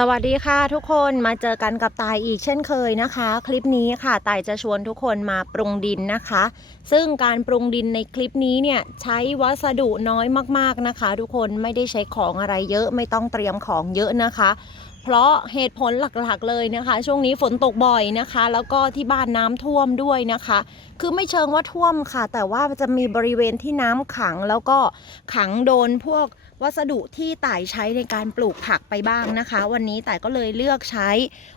สวัสดีค่ะทุกคนมาเจอกันกับตายอีกเช่นเคยนะคะ คลิปนี้ค่ะตายจะชวนทุกคนมาปรุงดินนะคะ ซึ่งการปรุงดินในคลิปนี้เนี่ยใช้วัสดุน้อยมากๆนะคะ ทุกคนไม่ได้ใช้ของอะไรเยอะไม่ต้องเตรียมของเยอะนะคะ เพราะเหตุผลหลักๆเลยนะคะ ช่วงนี้ฝนตกบ่อยนะคะ แล้วก็ที่บ้านน้ำท่วมด้วยนะคะ คือไม่เชิงว่าท่วมค่ะ แต่ว่าจะมีบริเวณที่น้ำขังแล้วก็ขังโดนพวก วัสดุที่ต่ายใช้ในการปลูกผักไปบ้างนะคะ วันนี้ต่ายก็เลยเลือกใช้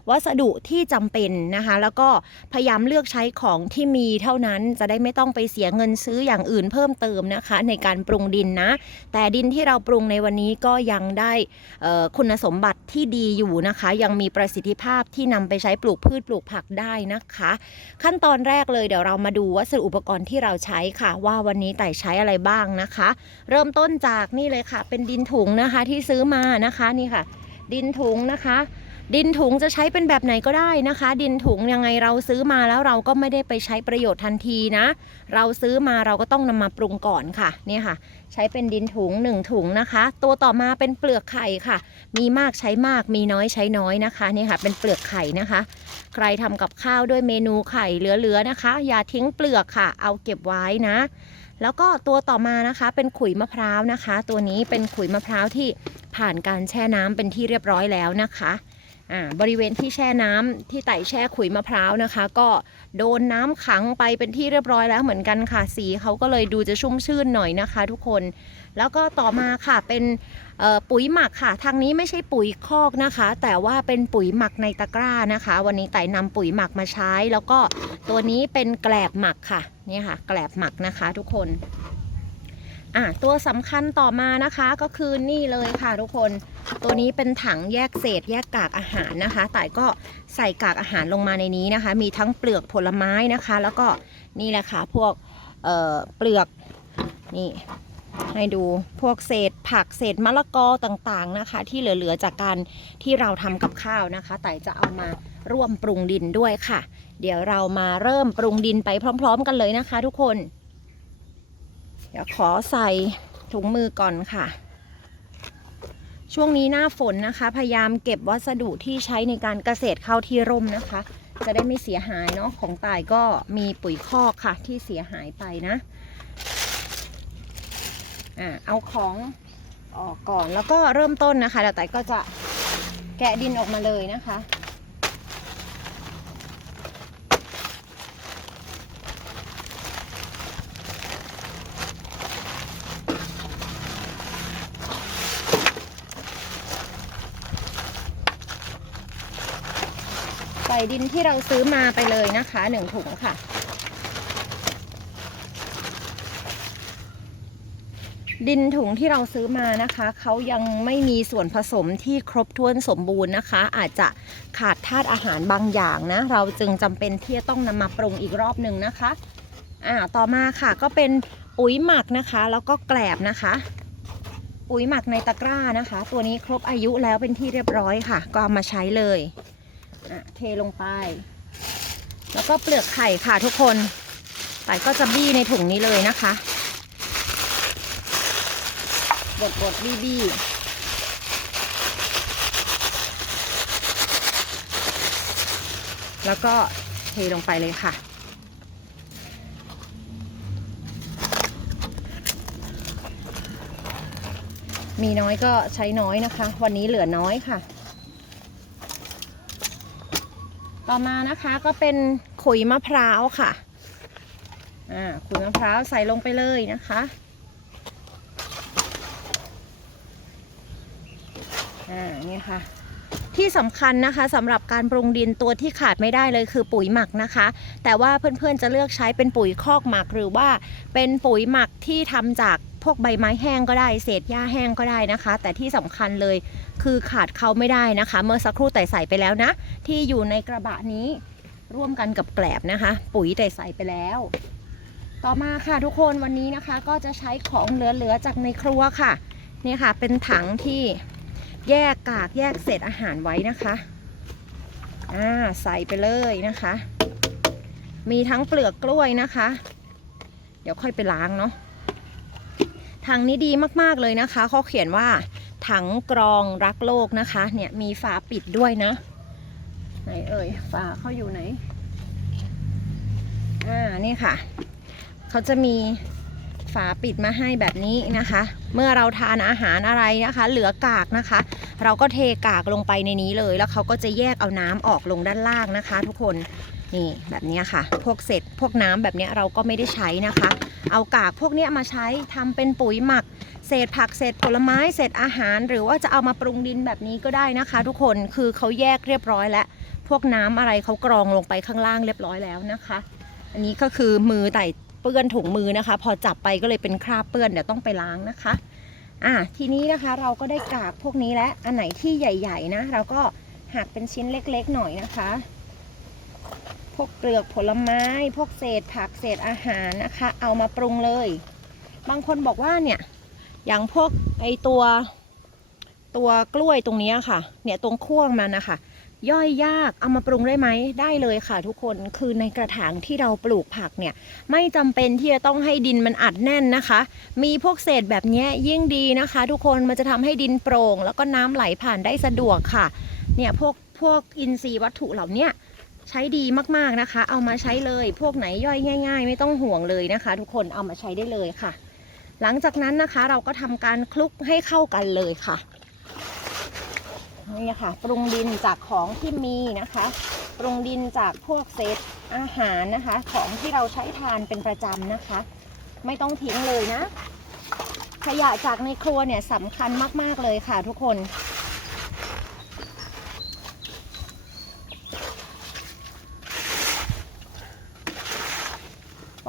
วัสดุที่จำเป็นนะคะ แล้วก็พยายามเลือกใช้ของที่มีเท่านั้นจะได้ไม่ต้องไปเสียเงินซื้ออย่างอื่นเพิ่มเติมนะคะ ในการปรุงดินนะ แต่ดินที่เราปรุงในวันนี้ก็ยังได้คุณสมบัติที่ดีอยู่นะคะ ยังมีประสิทธิภาพที่นำไปใช้ปลูกพืชปลูกผักได้นะคะ ขั้นตอนแรกเลยเดี๋ยวเรามาดูวัสดุอุปกรณ์ที่เราใช้ค่ะ ว่าวันนี้ไต่ใช้อะไรบ้างนะคะ เริ่มต้นจากนี่เลยค่ะเป็นดินถุงนะคะที่ซื้อมานะคะนี่ค่ะ ดินถุงนะคะ ดินถุงจะใช้เป็นแบบไหนก็ได้นะคะ ดินถุงยังไงเราซื้อมาแล้วเราก็ไม่ได้ไปใช้ประโยชน์ทันทีนะ เราซื้อมาเราก็ต้องนำมาปรุงก่อนค่ะเนี่ยค่ะ ใช้เป็นดินถุงหนึ่งถุงนะคะ ตัวต่อมาเป็นเปลือกไข่ค่ะ มีมากใช้มากมีน้อยใช้น้อยนะคะนี่ค่ะ เป็นเปลือกไข่นะคะ ใครทำกับข้าวด้วยเมนูไข่เหลือๆนะคะ อย่าทิ้งเปลือกค่ะ เอาเก็บไว้นะ แล้วก็ตัวต่อมานะคะเป็นขุยมะพร้าวนะคะ ตัวนี้เป็นขุยมะพร้าวที่ผ่านการแช่น้ำเป็นที่เรียบร้อยแล้วนะคะอ่าบริเวณที่แช่น้ำที่ไต่แช่ขุยมะพร้าวนะคะ ก็โดนน้ำขังไปเป็นที่เรียบร้อยแล้วเหมือนกันค่ะ สีเขาก็เลยดูจะชุ่มชื่นหน่อยนะคะ ทุกคน แล้วก็ต่อมาค่ะเป็นปุ๋ยหมักค่ะ ทางนี้ไม่ใช่ปุ๋ยคอกนะคะ แต่ว่าเป็นปุ๋ยหมักในตะกร้านะคะ วันนี้ไต่นำปุ๋ยหมักมาใช้ แล้วก็ตัวนี้เป็นแกลบหมักค่ะ นี่ค่ะแกลบหมักนะคะทุกคนอะตัวสำคัญต่อมานะคะก็คือนี่เลยค่ะทุกคนตัวนี้เป็นถังแยกเศษ แยกกากอาหารนะคะแต่ก็ใส่กากอาหารลงมาในนี้นะคะ มีทั้งเปลือกผลไม้นะคะ แล้วก็นี่แหละค่ะพวกเเปลือกนี่ให้ดูพวกเศษผักเศษมะละกอต่างๆนะคะ ที่เหลือๆจากการที่เราทำกับข้าวนะคะแต่จะเอามาร่วมปรุงดินด้วยค่ะ เดี๋ยวเรามาเริ่มปรุงดินไปพร้อม ๆ กันเลยนะคะ ทุกคน เดี๋ยวขอใส่ถุงมือก่อนค่ะ ช่วงนี้หน้าฝนนะคะ พยายามเก็บวัสดุที่ใช้ในการเกษตรเข้าที่ร่มนะคะ จะได้ไม่เสียหายเนาะของตายก็มีปุ๋ยคอกค่ะ ที่เสียหายไปนะอ่าเอาของออกก่อนแล้วก็เริ่มต้นนะคะเดี๋ยวไต่ก็จะแกะดินออกมาเลยนะคะ ส่ดินที่เราซื้อมาไปเลยนะคะหนึ่งถุงค่ะ ดินถุงที่เราซื้อมานะคะเขายังไม่มีส่วนผสมที่ครบถ้วนสมบูรณ์นะคะ อาจจะขาดธาตุอาหารบางอย่างนะ เราจึงจำเป็นที่จะต้องนำมาปรุงอีกรอบหนึ่งนะคะอ่าต่อมาค่ะก็เป็นปุ๋ยหมักนะคะ แล้วก็แกลบนะคะ ปุ๋ยหมักในตะกร้านะคะ ตัวนี้ครบอายุแล้วเป็นที่เรียบร้อยค่ะ ก็เอามาใช้เลย อะเทลงไป แล้วก็เปลือกไข่ค่ะทุกคนแต่ก็จะบี้ในถุงนี้เลยนะคะ บดบดบี้บี้แล้วก็เทลงไปเลยค่ะ มีน้อยก็ใช้น้อยนะคะ วันนี้เหลือน้อยค่ะ ต่อมานะคะก็เป็นขุยมะพร้าวค่ะ อ่า ขุยมะพร้าวใส่ลงไปเลยนะคะ อ่า นี่ค่ะ ที่สำคัญนะคะสำหรับการปรุงดินตัวที่ขาดไม่ได้เลยคือปุ๋ยหมักนะคะ แต่ว่าเพื่อนๆจะเลือกใช้เป็นปุ๋ยคอกหมักหรือว่าเป็นปุ๋ยหมักที่ทำจาก พวกใบไม้แห้งก็ได้เศษหญ้าแห้งก็ได้นะคะ แต่ที่สำคัญเลยคือขาดเขาไม่ได้นะคะ เมื่อสักครู่แต่ใส่ไปแล้วนะ ที่อยู่ในกระบะนี้ร่วมกันกับแกลบนะคะ ปุ๋ยแต่ใส่ไปแล้ว ต่อมาค่ะทุกคนวันนี้นะคะ ก็จะใช้ของเหลือๆจากในครัวค่ะนี่ค่ะ เป็นถังที่แยกกากแยกเศษอาหารไว้นะคะอ่าใส่ไปเลยนะคะ มีทั้งเปลือกกล้วยนะคะ เดี๋ยวค่อยไปล้างเนาะ ทางนี้ดีมากๆเลยนะคะเขาเขียนว่าถังกรองรักโลกนะคะเนี่ยมีฝาปิดด้วยนะ ไหนเอ่ยฝาเขาอยู่ไหนอ่านี่ค่ะเขาจะมีฝาปิดมาให้แบบนี้นะคะ เมื่อเราทานอาหารอะไรนะคะ เหลือกากนะคะ เราก็เทกากลงไปในนี้เลย แล้วเขาก็จะแยกเอาน้ำออกลงด้านล่างนะคะ ทุกคนนี่แบบนี้ค่ะ พวกเศษพวกน้ำแบบนี้เราก็ไม่ได้ใช้นะคะ เอากากพวกนี้มาใช้ทำเป็นปุ๋ยหมัก เศษผักเศษผลไม้ เศษอาหาร หรือว่าจะเอามาปรุงดินแบบนี้ก็ได้นะคะ ทุกคนคือเขาแยกเรียบร้อยแล้ว พวกน้ำอะไรเขากรองลงไปข้างล่างเรียบร้อยแล้วนะคะ อันนี้ก็คือมือไต่เปื้อนถุงมือนะคะ พอจับไปก็เลยเป็นคราบเปื้อนเดี๋ยวต้องไปล้างนะคะอะทีนี้นะคะเราก็ได้กากพวกนี้แล้วอันไหนที่ใหญ่ ๆ นะ เราก็หักเป็นชิ้นเล็กๆหน่อยนะคะ วกเปลือกผลไม้ พวกเศษผักเศษอาหารนะคะ เอามาปรุงเลย บางคนบอกว่าเนี่ยอย่างพวกไอตัวตัวกล้วยตรงนี้ค่ะ เนี่ยตรงขั้วมันนะคะ ย่อยยากเอามาปรุงได้ไหมได้เลยค่ะ ทุกคนคือในกระถางที่เราปลูกผักเนี่ย ไม่จำเป็นที่จะต้องให้ดินมันอัดแน่นนะคะ มีพวกเศษแบบนี้ยิ่งดีนะคะ ทุกคนมันจะทำให้ดินโปร่ง แล้วก็น้ำไหลผ่านได้สะดวกค่ะ เนี่ยพวกพวกอินทรีย์วัตถุเหล่านี้ ใช้ดีมากๆนะคะ เอามาใช้เลย พวกไหนย่อยง่าย ๆ ไม่ต้องห่วงเลยนะคะ ทุกคนเอามาใช้ได้เลยค่ะ หลังจากนั้นนะคะเราก็ทำการคลุกให้เข้ากันเลยค่ะนี่ค่ะ ปรุงดินจากของที่มีนะคะ ปรุงดินจากพวกเศษอาหารนะคะ ของที่เราใช้ทานเป็นประจำนะคะ ไม่ต้องทิ้งเลยนะ ขยะจากในครัวเนี่ยสำคัญมากๆเลยค่ะทุกคน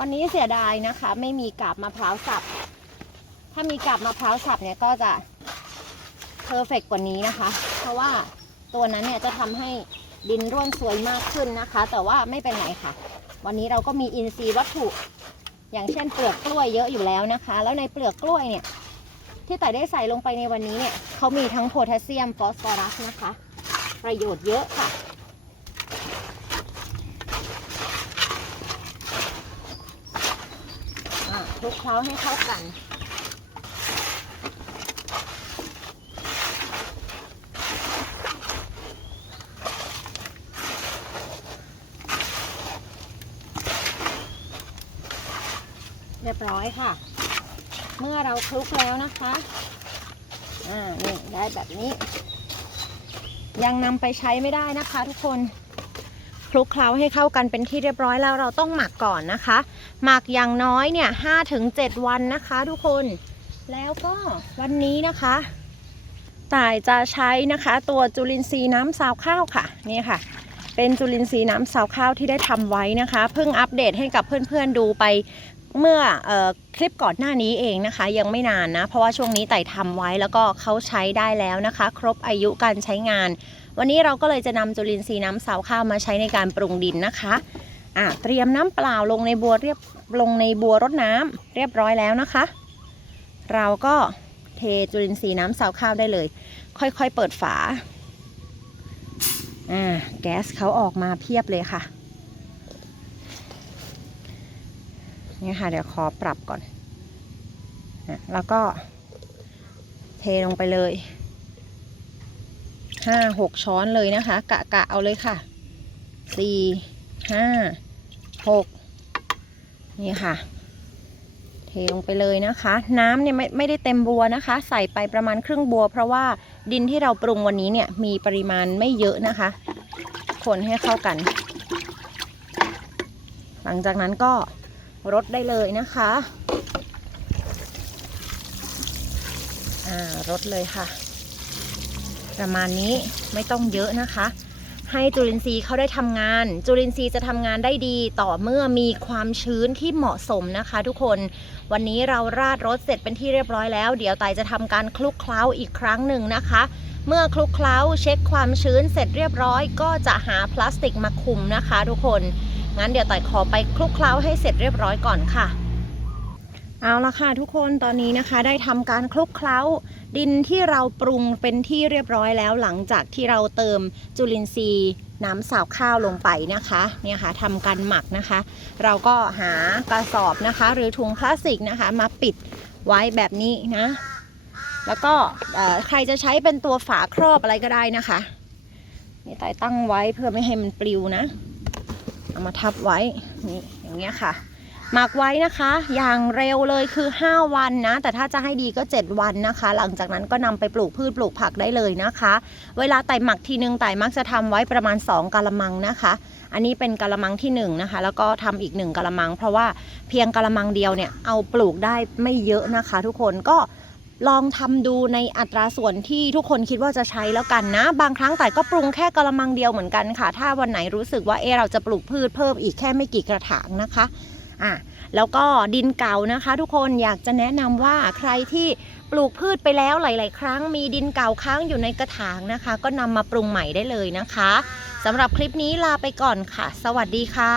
วันนี้เสียดายนะคะ ไม่มีกาบมะพร้าวสับ ถ้ามีกาบมะพร้าวสับเนี่ยก็จะเพอร์เฟกกว่านี้นะคะ เพราะว่าตัวนั้นเนี่ยจะทำให้ดินร่วนสวยมากขึ้นนะคะ แต่ว่าไม่เป็นไรค่ะ วันนี้เราก็มีอินทรีย์วัตถุ อย่างเช่นเปลือกกล้วยเยอะอยู่แล้วนะคะ แล้วในเปลือกกล้วยเนี่ยที่แต่ได้ใส่ลงไปในวันนี้เนี่ยเขามีทั้งโพแทสเซียมฟอสฟอรัสนะคะ ประโยชน์เยอะค่ะ อะ คลุกเคล้าให้เข้ากัน เรียบร้อยค่ะ เมื่อเราคลุกแล้วนะคะ อ่า นี่ ได้แบบนี้ ยังนำไปใช้ไม่ได้นะคะทุกคนคลุกเคล้าให้เข้ากันเป็นที่เรียบร้อยแล้วเราต้องหมักก่อนนะคะ หมักอย่างน้อยเนี่ยห้าถึงเจ็ดวันนะคะทุกคนแล้วก็วันนี้นะคะต่ายจะใช้นะคะตัวจุลินทรีย์น้ำซาวข้าวค่ะนี่ค่ะ เป็นจุลินทรีย์น้ำซาวข้าวที่ได้ทำไว้นะคะ เพิ่งอัปเดตให้กับเพื่อนๆดูไปเมื่อออคลิปก่อนหน้านี้เองนะคะ ยังไม่นานนะ เพราะว่าช่วงนี้ไต่ทำไว้แล้วก็เขาใช้ได้แล้วนะคะ ครบอายุการใช้งาน วันนี้เราก็เลยจะนำจุลินทรีย์น้ำซาวข้าวมาใช้ในการปรุงดินนะคะ อะเตรียมน้ำเปล่าลงในบัวเรียบลงในบัวรดน้ำเรียบร้อยแล้วนะคะ เราก็เทจุลินทรีย์น้ำซาวข้าวได้เลย ค่อยๆเปิดฝาอ่าแก๊สเขาออกมาเพียบเลยค่ะนี่ค่ะ เดี๋ยวขอปรับก่อนอะแล้วก็เทลงไปเลยห้าหกช้อนเลยนะคะ กะกะเอาเลยค่ะสี่ห้า หกนี่ค่ะ เทลงไปเลยนะคะ น้ำเนี่ยไม่ไม่ได้เต็มบัวนะคะ ใส่ไปประมาณครึ่งบัว เพราะว่าดินที่เราปรุงวันนี้เนี่ยมีปริมาณไม่เยอะนะคะ คนให้เข้ากัน หลังจากนั้นก็รดได้เลยนะคะอ่ารดเลยค่ะ ประมาณนี้ไม่ต้องเยอะนะคะ ให้จุลินทรีย์เขาได้ทำงาน จุลินทรีย์จะทำงานได้ดี ต่อเมื่อมีความชื้นที่เหมาะสมนะคะ ทุกคน วันนี้เราราดรถเสร็จเป็นที่เรียบร้อยแล้ว เดี๋ยวไตจะทำการคลุกเคล้าอีกครั้งหนึ่งนะคะ เมื่อคลุกเคล้าเช็คความชื้นเสร็จเรียบร้อย ก็จะหาพลาสติกมาคุมนะคะ ทุกคน งั้นเดี๋ยวไต่ขอไปคลุกเคล้าให้เสร็จเรียบร้อยก่อนค่ะ เอาละค่ะทุกคนตอนนี้นะคะได้ทำการคลุกเคล้า ดินที่เราปรุงเป็นที่เรียบร้อยแล้วหลังจากที่เราเติมจุลินทรีย์น้ำสาวข้าวลงไปนะคะเนี่ยค่ะทำการหมักนะคะ เราก็หากระสอบนะคะ หรือถุงพลาสติกนะคะ มาปิดไว้แบบนี้นะ แล้วก็ใครจะใช้เป็นตัวฝาครอบอะไรก็ได้นะคะนี่ไต่ตั้งไว้เพื่อไม่ให้มันปลิวนะ เอามาทับไว้นี่อย่างเงี้ยค่ะ หมักไว้นะคะ อย่างเร็วเลยคือ 5 วันนะ แต่ถ้าจะให้ดีก็ 7 วันนะคะ หลังจากนั้นก็นำไปปลูกพืชปลูกผักได้เลยนะคะ เวลาไต่หมักทีนึงไต่มักจะทำไว้ประมาณ 2กะละมังนะคะ อันนี้เป็นกะละมังที่1นะคะ แล้วก็ทำอีก1กะละมัง เพราะว่าเพียงกะละมังเดียวเนี่ยเอาปลูกได้ไม่เยอะนะคะ ทุกคนก็ลองทำดูในอัตราส่วนที่ทุกคนคิดว่าจะใช้แล้วกันนะ บางครั้งแต่ก็ปรุงแค่กะละมังเดียวเหมือนกันค่ะ ถ้าวันไหนรู้สึกว่าเออเราจะปลูกพืชเพิ่มอีกแค่ไม่กี่กระถางนะคะ อะแล้วก็ดินเก่านะคะทุกคนอยากจะแนะนำว่าใครที่ปลูกพืชไปแล้วหลาย ๆ ครั้งมีดินเก่าค้างอยู่ในกระถางนะคะ ก็นำมาปรุงใหม่ได้เลยนะคะสำหรับคลิปนี้ลาไปก่อนค่ะ สวัสดีค่ะ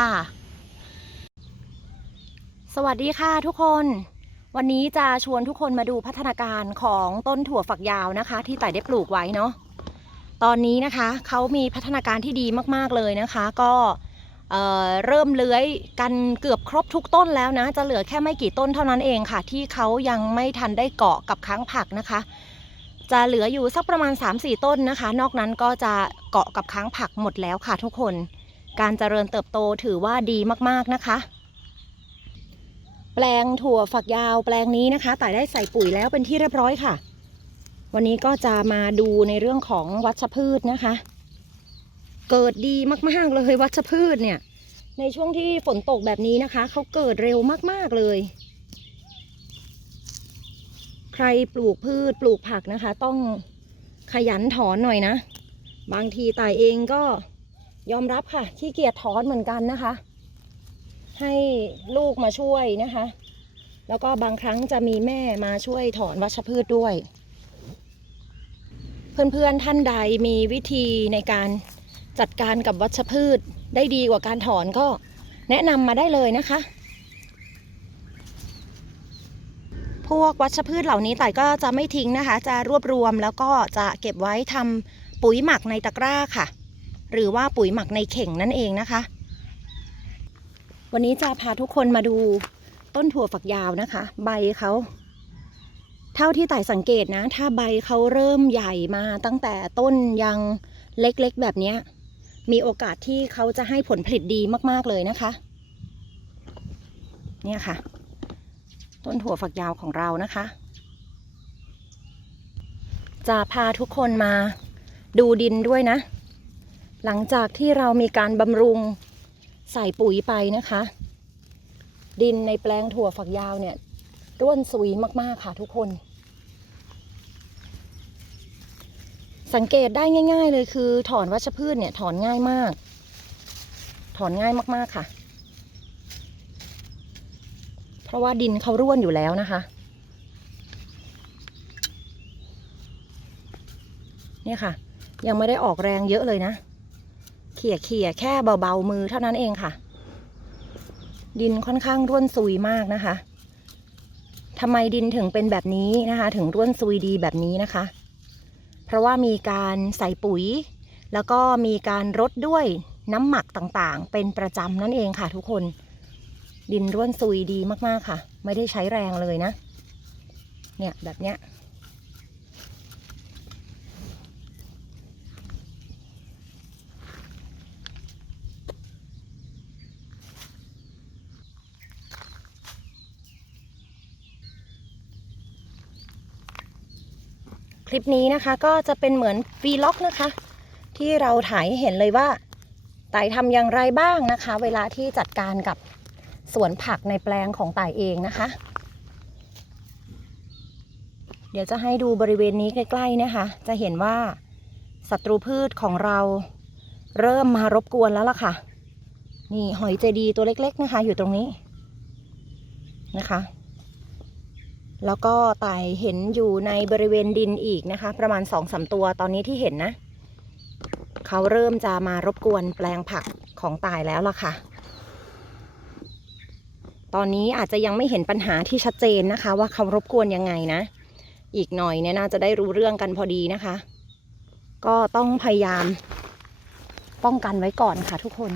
สวัสดีค่ะทุกคน วันนี้จะชวนทุกคนมาดูพัฒนาการของต้นถั่วฝักยาวนะคะ ที่ไต่ได้ปลูกไว้เนาะตอนนี้นะคะเขามีพัฒนาการที่ดีมาก ๆ เลยนะคะ ก็ เเริ่มเลื้อยกันเกือบครบทุกต้นแล้วนะ จะเหลือแค่ไม่กี่ต้นเท่านั้นเองค่ะ ที่เขายังไม่ทันได้เกาะกับค้างผักนะคะ จะเหลืออยู่สักประมาณ 3-4 ต้นนะคะ นอกนั้นก็จะเกาะกับค้างผักหมดแล้วค่ะทุกคน การเจริญเติบโตถือว่าดีมากๆนะคะแปลงถั่วฝักยาวแปลงนี้นะคะแต่ได้ใส่ปุ๋ยแล้วเป็นที่เรียบร้อยค่ะ วันนี้ก็จะมาดูในเรื่องของวัชพืชนะคะ เกิดดีมากๆเลยวัชพืชเนี่ย ในช่วงที่ฝนตกแบบนี้นะคะ เขาเกิดเร็วมากๆเลย ใครปลูกพืชปลูกผักนะคะ ต้องขยันถอนหน่อยนะ บางทีตายเองก็ยอมรับค่ะขี้เกียจถอนเหมือนกันนะคะ ให้ลูกมาช่วยนะคะ แล้วก็บางครั้งจะมีแม่มาช่วยถอนวัชพืชด้วย เพื่อนๆท่านใดมีวิธีในการ จัดการกับวัชพืชได้ดีกว่าการถอนก็แนะนำมาได้เลยนะคะ พวกวัชพืชเหล่านี้แต่ก็จะไม่ทิ้งนะคะ จะรวบรวมแล้วก็จะเก็บไว้ทำปุ๋ยหมักในตะกร้าค่ะ หรือว่าปุ๋ยหมักในเข่งนั่นเองนะคะ วันนี้จะพาทุกคนมาดูต้นถั่วฝักยาวนะคะ ใบเขาเท่าที่ไต่สังเกตนะ ถ้าใบเขาเริ่มใหญ่มาตั้งแต่ต้นยังเล็กๆแบบนี้ มีโอกาสที่เขาจะให้ผลผลิตดีมาก ๆ เลยนะคะ เนี่ยค่ะ ต้นถั่วฝักยาวของเรานะคะ จะพาทุกคนมาดูดินด้วยนะ หลังจากที่เรามีการบำรุงใส่ปุ๋ยไปนะคะ ดินในแปลงถั่วฝักยาวเนี่ยร่วนซุยมาก ๆ ค่ะทุกคน สังเกตได้ง่าย ๆ เลยคือ ถอนวัชพืชเนี่ยถอนง่ายมาก ถอนง่ายมากๆค่ะ เพราะว่าดินเขาร่วนอยู่แล้วนะคะ เนี่ยค่ะ ยังไม่ได้ออกแรงเยอะเลยนะ เขี่ยเขี่ยแค่เบาๆมือเท่านั้นเองค่ะ ดินค่อนข้างร่วนซุยมากนะคะทำไมดินถึงเป็นแบบนี้นะคะ ถึงร่วนซุยดีแบบนี้นะคะ ราะว่ามีการใส่ปุ๋ย แล้วก็มีการรดด้วยน้ำหมักต่างๆ เป็นประจำนั่นเองค่ะทุกคน ดินร่วนซุยดีมากๆค่ะ ไม่ได้ใช้แรงเลยนะ เนี่ยแบบเนี้ย ลิปนี้นะคะ ก็จะเป็นเหมือนวีล็อกนะคะ ที่เราถ่ายให้เห็นเลยว่าไต่ทำอย่างไรบ้างนะคะ เวลาที่จัดการกับสวนผักในแปลงของไต่เองนะคะ เดี๋ยวจะให้ดูบริเวณนี้ใกล้ๆนะคะ จะเห็นว่าศัตรูพืชของเราเริ่มมารบกวนแล้วล่ะค่ะ นี่หอยเจดีตัวเล็ก ๆ นะคะ อยู่ตรงนี้นะคะ แล้วก็ไต่เห็นอยู่ในบริเวณดินอีกนะคะ ประมาณสองสาตัวตอนนี้ที่เห็นนะ เขาเริ่มจะมารบกวนแปลงผักของตายแล้วล่ะค่ะ ตอนนี้อาจจะยังไม่เห็นปัญหาที่ชัดเจนนะคะ ว่าเขารบกวนยังไงนะ อีกหน่อยเนี่ยน่าจะได้รู้เรื่องกันพอดีนะคะ ก็ต้องพยายามป้องกันไว้ก่อนค่ะทุกคน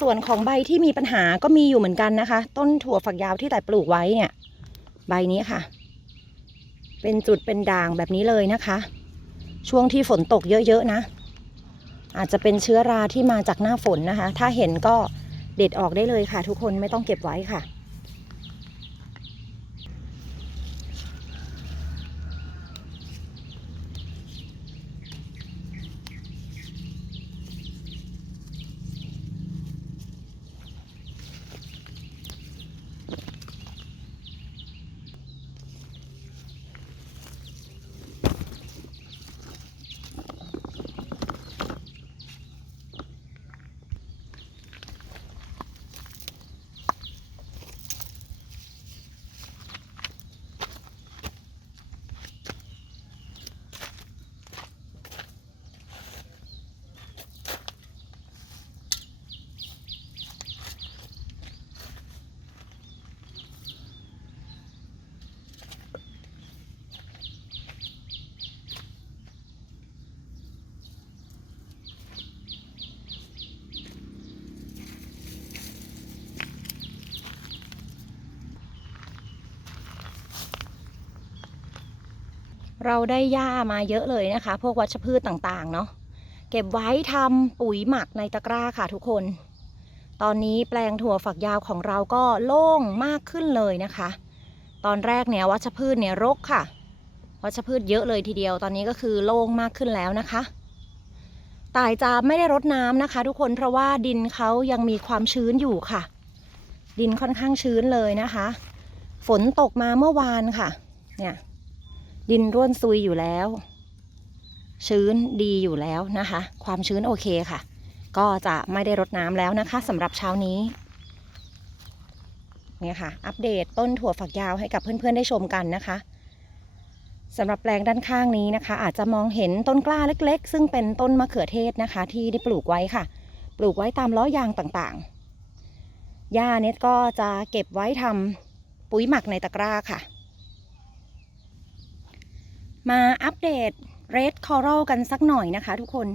ส่วนของใบที่มีปัญหาก็มีอยู่เหมือนกันนะคะ ต้นถั่วฝักยาวที่แต่ปลูกไว้เนี่ย ใบนี้ค่ะ เป็นจุดเป็นด่างแบบนี้เลยนะคะ ช่วงที่ฝนตกเยอะๆนะ อาจจะเป็นเชื้อราที่มาจากหน้าฝนนะคะ ถ้าเห็นก็เด็ดออกได้เลยค่ะ ทุกคนไม่ต้องเก็บไว้ค่ะ เราได้หญ้ามาเยอะเลยนะคะ พวกวัชพืชต่างๆ เนาะเก็บไว้ทำปุ๋ยหมักในตะกร้าค่ะทุกคน ตอนนี้แปลงถั่วฝักยาวของเราก็โล่งมากขึ้นเลยนะคะ ตอนแรกเนี่ยวัชพืชเนี่ยรกค่ะ วัชพืชเยอะเลยทีเดียวตอนนี้ก็คือโล่งมากขึ้นแล้วนะคะตายจะไม่ได้รดน้ำนะคะ ทุกคนเพราะว่าดินเขายังมีความชื้นอยู่ค่ะ ดินค่อนข้างชื้นเลยนะคะ ฝนตกมาเมื่อวานค่ะ เนี่ย ดินร่วนซุยอยู่แล้ว ชื้นดีอยู่แล้วนะคะ ความชื้นโอเคค่ะ ก็จะไม่ได้รดน้ำแล้วนะคะสำหรับเช้านี้เนี่ยค่ะ อัปเดตต้นถั่วฝักยาวให้กับเพื่อนๆได้ชมกันนะคะสำหรับแปลงด้านข้างนี้นะคะ อาจจะมองเห็นต้นกล้าเล็ก ๆ ซึ่งเป็นต้นมะเขือเทศนะคะ ที่ได้ปลูกไว้ค่ะ ปลูกไว้ตามล้อยางต่างๆหญ้าเน็ตก็จะเก็บไว้ทำปุ๋ยหมักในตะกร้าค่ะ มาอัปเดต Red Coral กันสักหน่อยนะคะทุกคน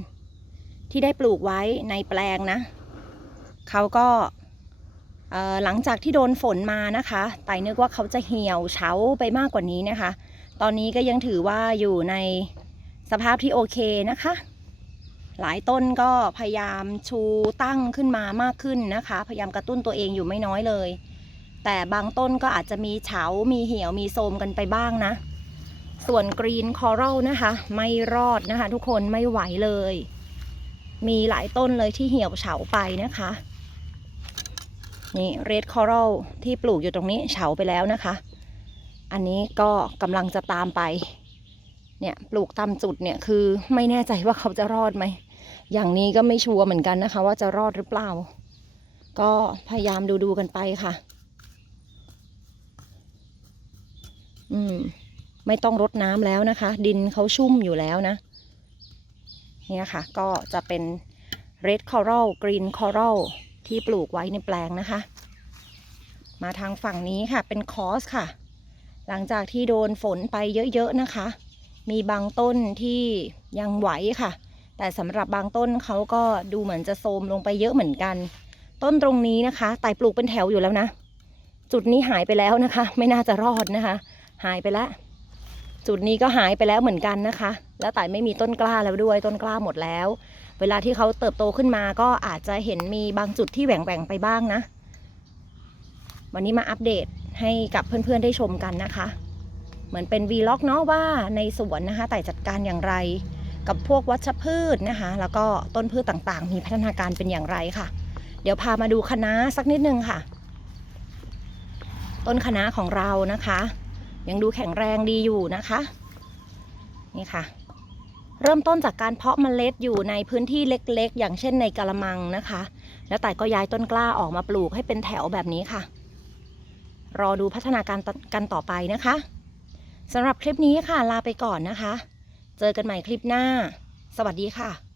ที่ได้ปลูกไว้ในแปลงนะ เขาก็หลังจากที่โดนฝนมานะคะไต่นึกว่าเขาจะเหี่ยวเฉาไปมากกว่านี้นะคะ ตอนนี้ก็ยังถือว่าอยู่ในสภาพที่โอเคนะคะ หลายต้นก็พยายามชูตั้งขึ้นมามากขึ้นนะคะ พยายามกระตุ้นตัวเองอยู่ไม่น้อยเลย แต่บางต้นก็อาจจะมีเฉา มีเหี่ยว มีโทมกันไปบ้างนะ ส่วนกรีนคอรัลนะคะ ไม่รอดนะคะ ทุกคนไม่ไหวเลย มีหลายต้นเลยที่เหี่ยวเฉาไปนะคะ นี่เรดคอรัลที่ปลูกอยู่ตรงนี้เฉาไปแล้วนะคะ อันนี้ก็กำลังจะตามไป เนี่ยปลูกตามจุดเนี่ยคือไม่แน่ใจว่าเขาจะรอดไหม อย่างนี้ก็ไม่ชัวร์เหมือนกันนะคะ ว่าจะรอดหรือเปล่า ก็พยายามดูดูกันไปค่ะ อืม ไม่ต้องรดน้ำแล้วนะคะ ดินเขาชุ่มอยู่แล้วนะ เนี่ยค่ะ ก็จะเป็น red coral green coral ที่ปลูกไว้ในแปลงนะคะ มาทางฝั่งนี้ค่ะ เป็นคอสค่ะ หลังจากที่โดนฝนไปเยอะๆนะคะ มีบางต้นที่ยังไหวค่ะ แต่สำหรับบางต้นเขาก็ดูเหมือนจะโทรมลงไปเยอะเหมือนกัน ต้นตรงนี้นะคะไต่ปลูกเป็นแถวอยู่แล้วนะ จุดนี้หายไปแล้วนะคะ ไม่น่าจะรอดนะคะ หายไปแล้ว จุดนี้ก็หายไปแล้วเหมือนกันนะคะ แล้วแต่ไม่มีต้นกล้าแล้วด้วยต้นกล้าหมดแล้ว เวลาที่เขาเติบโตขึ้นมาก็อาจจะเห็นมีบางจุดที่แหว่งแหว่งๆไปบ้างนะ วันนี้มาอัปเดตให้กับเพื่อนๆได้ชมกันนะคะ เหมือนเป็นวีล็อกเนาะว่าในสวนนะคะแต่จัดการอย่างไร กับพวกวัชพืชนะคะ แล้วก็ต้นพืชต่างๆ มีพัฒนาการเป็นอย่างไรค่ะ เดี๋ยวพามาดูคณะสักนิดนึงค่ะ ต้นคณะของเรานะคะ ยังดูแข็งแรงดีอยู่นะคะ นี่ค่ะ เริ่มต้นจากการเพาะเมล็ดอยู่ในพื้นที่เล็กๆ อย่างเช่นในกระมังนะคะ แล้วแต่ก็ย้ายต้นกล้าออกมาปลูกให้เป็นแถวแบบนี้ค่ะ รอดูพัฒนาการกันต่อไปนะคะสำหรับคลิปนี้ค่ะลาไปก่อนนะคะ เจอกันใหม่คลิปหน้า สวัสดีค่ะ